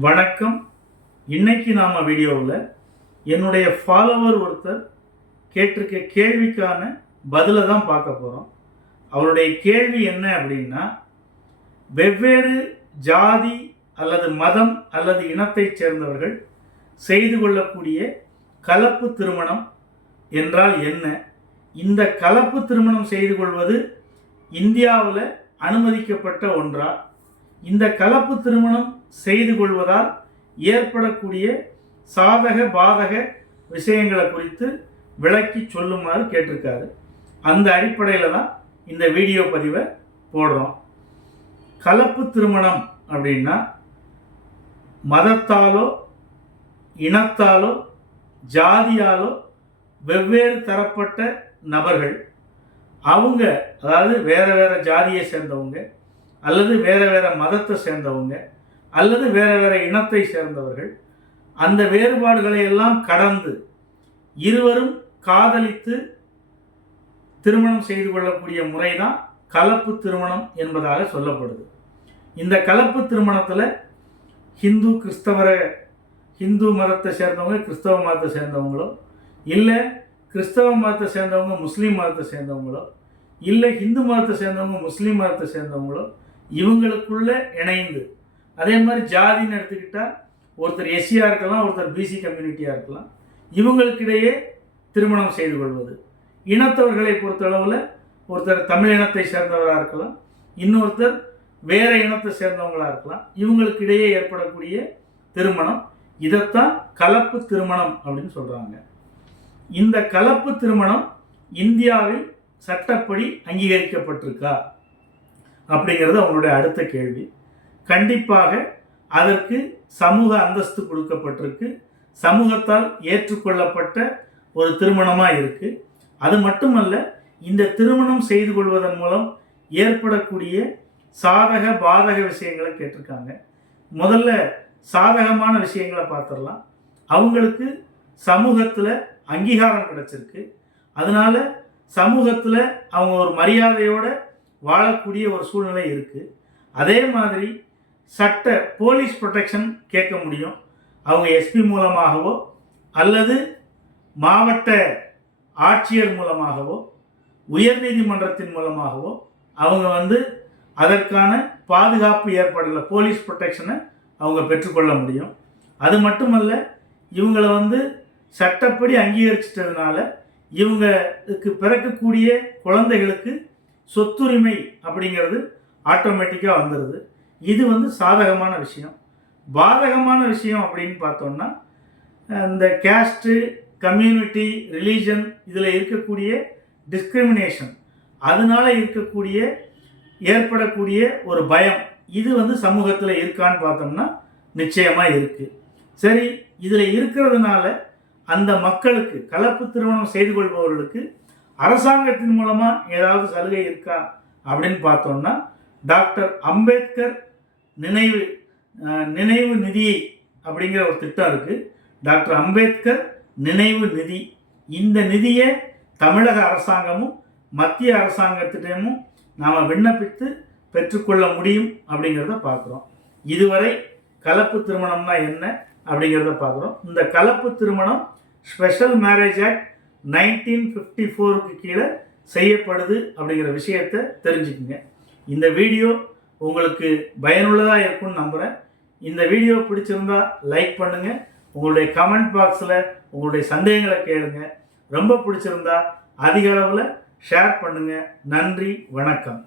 வணக்கம். இன்னைக்கு நாம வீடியோவில் என்னுடைய ஃபாலோவர் ஒருத்தர் கேட்டிருக்க கேள்விக்கான பதிலை தான் பார்க்க போகிறோம். அவருடைய கேள்வி என்ன அப்படின்னா, வெவ்வேறு ஜாதி அல்லது மதம் அல்லது இனத்தைச் சேர்ந்தவர்கள் செய்து கொள்ளக்கூடிய கலப்பு திருமணம் என்றால் என்ன? இந்த கலப்பு திருமணம் செய்து கொள்வது இந்தியாவில் அனுமதிக்கப்பட்ட ஒன்றா? இந்த கலப்பு திருமணம் செய்து கொள்வதால் ஏற்படக்கூடிய சாதக பாதக விஷயங்களை குறித்து விளக்கி சொல்லுமாறு கேட்டிருக்காரு. அந்த அடிப்படையில் தான் இந்த வீடியோ பதிவை போடுறோம். கலப்பு திருமணம் அப்படின்னா மதத்தாலோ இனத்தாலோ ஜாதியாலோ வெவ்வேறு தரப்பட்ட நபர்கள், அவங்க அதாவது வேற வேற ஜாதியை சேர்ந்தவங்க அல்லது வேற வேற மதத்தை சேர்ந்தவங்க அல்லது வேற வேற இனத்தை சேர்ந்தவர்கள், அந்த வேறுபாடுகளை எல்லாம் கடந்து இருவரும் காதலித்து திருமணம் செய்து கொள்ளக்கூடிய முறைதான் கலப்பு திருமணம் என்பதாக சொல்லப்படுது. இந்த கலப்பு திருமணத்தில் ஹிந்து மதத்தை சேர்ந்தவங்க கிறிஸ்தவ மதத்தை சேர்ந்தவங்களோ, இல்லை கிறிஸ்தவ மதத்தை சேர்ந்தவங்க முஸ்லீம் மதத்தை சேர்ந்தவங்களோ, இல்லை ஹிந்து மதத்தை சேர்ந்தவங்க முஸ்லீம் மதத்தை சேர்ந்தவங்களோ இவங்களுக்குள்ள இணைந்து, அதே மாதிரி ஜாதின்னு எடுத்துக்கிட்டால் ஒருத்தர் எஸ்சியாக இருக்கலாம், ஒருத்தர் பிசி கம்யூனிட்டியாக இருக்கலாம், இவங்களுக்கிடையே திருமணம் செய்து கொள்வது. இனத்தவர்களை பொறுத்தளவில் ஒருத்தர் தமிழ் இனத்தை சேர்ந்தவராக இருக்கலாம், இன்னொருத்தர் வேறு இனத்தை சேர்ந்தவங்களாக இருக்கலாம், இவங்களுக்கிடையே ஏற்படக்கூடிய திருமணம், இதைத்தான் கலப்பு திருமணம் அப்படின்னு சொல்கிறாங்க. இந்த கலப்பு திருமணம் இந்தியாவில் சட்டப்படி அங்கீகரிக்கப்பட்டிருக்கா அப்படிங்கிறது அவங்களுடைய அடுத்த கேள்வி. கண்டிப்பாக அதற்கு சமூக அந்தஸ்து கொடுக்கப்பட்டிருக்கு, சமூகத்தால் ஏற்றுக்கொள்ளப்பட்ட ஒரு திருமணமாக இருக்குது. அது மட்டுமல்ல, இந்த திருமணம் செய்து கொள்வதன் மூலம் ஏற்படக்கூடிய சாதக பாதக விஷயங்களை கேட்டிருக்காங்க. முதல்ல சாதகமான விஷயங்களை பார்த்துடலாம். அவங்களுக்கு சமூகத்தில் அங்கீகாரம் கிடைச்சிருக்கு, அதனால சமூகத்தில் அவங்க ஒரு மரியாதையோடு வாழக்கூடிய ஒரு சூழ்நிலை இருக்குது. அதே மாதிரி போலீஸ் ப்ரொடெக்ஷன் கேட்க முடியும். அவங்க எஸ்பி மூலமாகவோ அல்லது மாவட்ட ஆட்சியர் மூலமாகவோ உயர்நீதிமன்றத்தின் மூலமாகவோ அவங்க அதற்கான பாதுகாப்பு ஏற்பாடுகளை, போலீஸ் ப்ரொடெக்ஷனை அவங்க பெற்றுக்கொள்ள முடியும். அது மட்டுமல்ல, இவங்களை சட்டப்படி அங்கீகரிச்சிட்டதுனால இவங்களுக்கு பிறக்கக்கூடிய குழந்தைகளுக்கு சொத்துரிமை அப்படிங்கிறது ஆட்டோமேட்டிக்காக வந்துடுது. இது சாதகமான விஷயம். பாதகமான விஷயம் அப்படின்னு பார்த்தோம்னா, இந்த கேஸ்ட்டு, கம்யூனிட்டி, ரிலீஜன் இதில் இருக்கக்கூடிய டிஸ்கிரிமினேஷன், அதனால் ஏற்படக்கூடிய ஒரு பயம், இது சமூகத்தில் இருக்கான்னு பார்த்தோம்னா நிச்சயமாக இருக்குது. சரி, இதில் இருக்கிறதுனால அந்த மக்களுக்கு, கலப்பு திருமணம் செய்து கொள்பவர்களுக்கு அரசாங்கத்தின் மூலமாக ஏதாவது சலுகை இருக்கா அப்படின்னு பார்த்தோம்னா, டாக்டர் அம்பேத்கர் நினைவு நிதி அப்படிங்கிற ஒரு திட்டம் இருக்குது. டாக்டர் அம்பேத்கர் நினைவு நிதி, இந்த நிதியை தமிழக அரசாங்கமும் மத்திய அரசாங்கத்திடமும் நாம் விண்ணப்பித்து பெற்றுக்கொள்ள முடியும் அப்படிங்கிறத பார்க்குறோம். இதுவரை கலப்பு திருமணம்னா என்ன அப்படிங்கிறத பார்க்குறோம். இந்த கலப்பு திருமணம் ஸ்பெஷல் மேரேஜ் ஆக்ட் 1954 கீழே செய்யப்படுது அப்படிங்கிற விஷயத்தை தெரிஞ்சுக்குங்க. இந்த வீடியோ உங்களுக்கு பயனுள்ளதாக இருக்கும்னு நம்புகிறேன். இந்த வீடியோ பிடிச்சிருந்தா லைக் பண்ணுங்கள், உங்களுடைய கமெண்ட் பாக்ஸில் உங்களுடைய சந்தேகங்களை கேளுங்க. ரொம்ப பிடிச்சிருந்தா அதிக அளவில் ஷேர் பண்ணுங்கள். நன்றி, வணக்கம்.